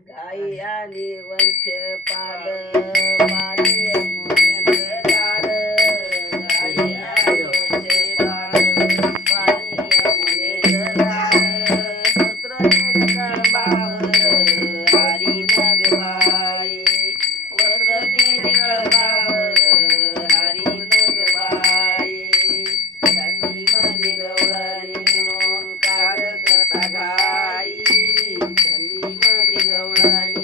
गाई आली वंश पाल पाणी यमुनेचं लाल गाई आली वंश पाल पाणी यमुनेचं लाल वस्त्र नेल कळंबावर हरी नग बाई वस्त्र नेल कळंबावर हरी नग बाई थंडी मध्ये गवळणी काग करता गाई थंडी मध्ये गवळणी